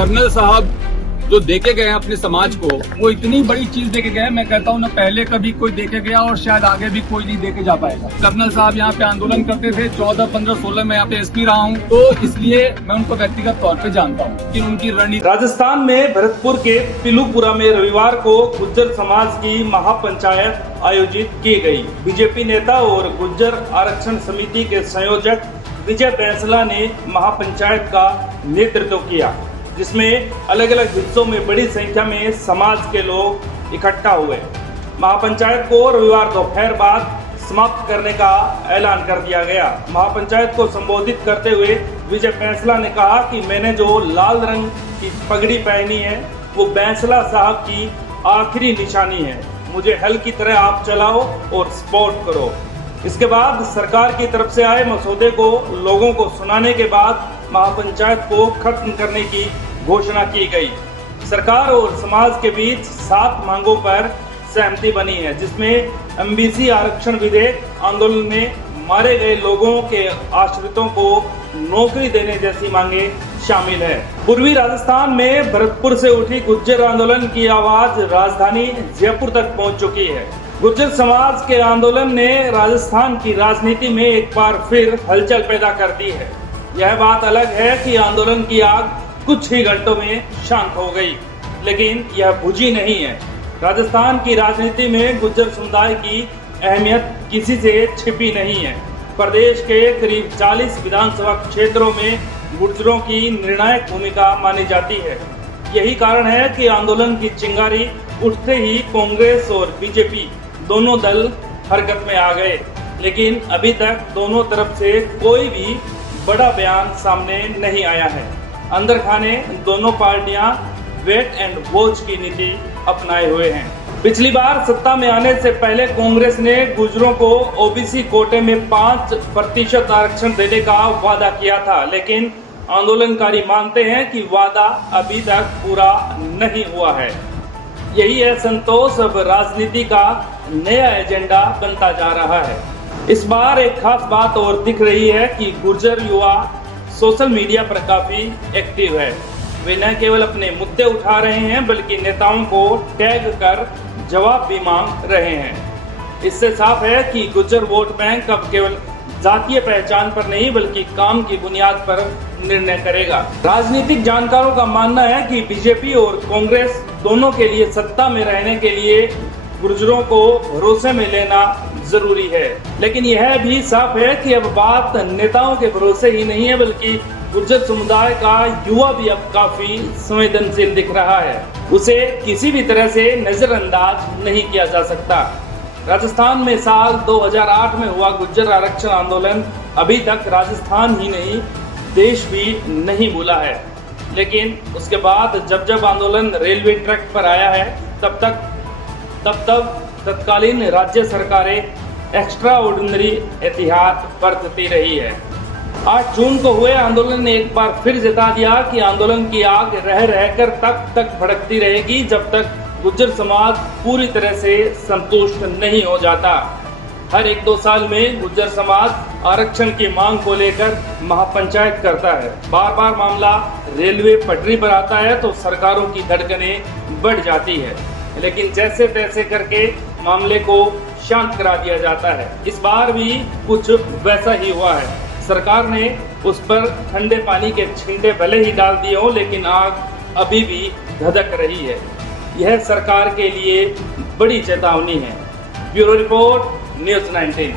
Colonel साहब जो देके गए हैं अपने समाज को, वो इतनी बड़ी चीज देके गए, मैं कहता हूँ ना पहले कभी कोई देके गया और शायद आगे भी कोई नहीं देके जा पाएगा। कर्नल साहब यहाँ पे आंदोलन करते थे, 14, 15, 16 में यहाँ पे एसपी रहा हूँ, तो इसलिए मैं उनको व्यक्तिगत तौर पे जानता हूँ कि उनकी रणनीति। राजस्थान में भरतपुर के पिलूपुरा में रविवार को गुज्जर समाज की महापंचायत आयोजित की गई। बीजेपी नेता और गुज्जर आरक्षण समिति के संयोजक विजय बैंसला ने महापंचायत का नेतृत्व किया, जिसमें अलग अलग हिस्सों में बड़ी संख्या में समाज के लोग इकट्ठा हुए। महापंचायत को रविवार दोपहर बाद समाप्त करने का ऐलान कर दिया गया। महापंचायत को संबोधित करते हुए विजय बैंसला ने कहा कि मैंने जो लाल रंग की पगड़ी पहनी है वो बैंसला साहब की आखिरी निशानी है। मुझे हल की तरह आप चलाओ और सपोर्ट करो। इसके बाद सरकार की तरफ से आए मसौदे को लोगों को सुनाने के बाद महापंचायत को खत्म करने की घोषणा की गई। सरकार और समाज के बीच 7 मांगों पर सहमति बनी है, जिसमें एमबीसी आरक्षण विधेयक, आंदोलन में मारे गए लोगों के आश्रितों को नौकरी देने जैसी मांगे शामिल है। पूर्वी राजस्थान में भरतपुर से उठी गुज्जर आंदोलन की आवाज राजधानी जयपुर तक पहुंच चुकी है। गुज्जर समाज के आंदोलन ने राजस्थान की राजनीति में एक बार फिर हलचल पैदा कर दी है। यह बात अलग है कि आंदोलन की आग कुछ ही घंटों में शांत हो गई, लेकिन यह बुझी नहीं है। राजस्थान की राजनीति में गुज्जर समुदाय की अहमियत किसी से छिपी नहीं है। प्रदेश के करीब 40 विधानसभा क्षेत्रों में गुज्जरों की निर्णायक भूमिका मानी जाती है। यही कारण है कि आंदोलन की चिंगारी उठते ही कांग्रेस और बीजेपी दोनों दल हरकत में आ गए, लेकिन अभी तक दोनों तरफ से कोई भी बड़ा बयान सामने नहीं आया है। अंदर खाने दोनों पार्टियां वेट एंड वॉच की नीति अपनाए हुए हैं। पिछली बार सत्ता में आने से पहले कांग्रेस ने गुज्जरों को ओबीसी कोटे में 5% आरक्षण देने का वादा किया था, लेकिन आंदोलनकारी मानते हैं कि वादा अभी तक पूरा नहीं हुआ है। यही है संतोष, अब राजनीति का नया एजेंडा बनता जा रहा है। इस बार एक खास बात और दिख रही है कि गुर्जर युवा सोशल मीडिया पर काफी एक्टिव है। वे न केवल अपने मुद्दे उठा रहे हैं, बल्कि नेताओं को टैग कर जवाब भी मांग रहे हैं। इससे साफ है कि गुर्जर वोट बैंक अब केवल जातीय पहचान पर नहीं, बल्कि काम की बुनियाद पर निर्णय करेगा। राजनीतिक जानकारों का मानना है कि बीजेपी और कांग्रेस दोनों के लिए सत्ता में रहने के लिए गुर्जरों को भरोसे में लेना जरूरी है, लेकिन यह भी साफ है कि अब बात नेताओं के भरोसे ही नहीं है, बल्कि गुर्जर समुदाय का युवा भी अब काफी संवेदनशील दिख रहा है। उसे किसी भी तरह से नजरअंदाज नहीं किया जा सकता। राजस्थान में साल 2008 में हुआ गुज्जर आरक्षण आंदोलन अभी तक राजस्थान ही नहीं देश भी नहीं भूला है, लेकिन उसके बाद जब जब आंदोलन रेलवे ट्रैक पर आया है तब तत्कालीन राज्य सरकारें एक्स्ट्रा ऑर्डिनरी एहतियात बरतती रही है। 8 जून को हुए आंदोलन ने एक बार फिर जता दिया कि आंदोलन की आग रह रहकर तब तक भड़कती रहेगी जब तक गुज्जर समाज पूरी तरह से संतुष्ट नहीं हो जाता। हर 1-2 साल में गुज्जर समाज आरक्षण की मांग को लेकर महापंचायत करता है। बार बार मामला रेलवे पटरी पर आता है तो सरकारों की धड़कनें बढ़ जाती है, लेकिन जैसे तैसे करके मामले को शांत करा दिया जाता है। इस बार भी कुछ वैसा ही हुआ है। सरकार ने उस पर ठंडे पानी के छींटे भले ही डाल दिए हों, लेकिन आग अभी भी धधक रही है। यह सरकार के लिए बड़ी चेतावनी है। Bureau report, news 19।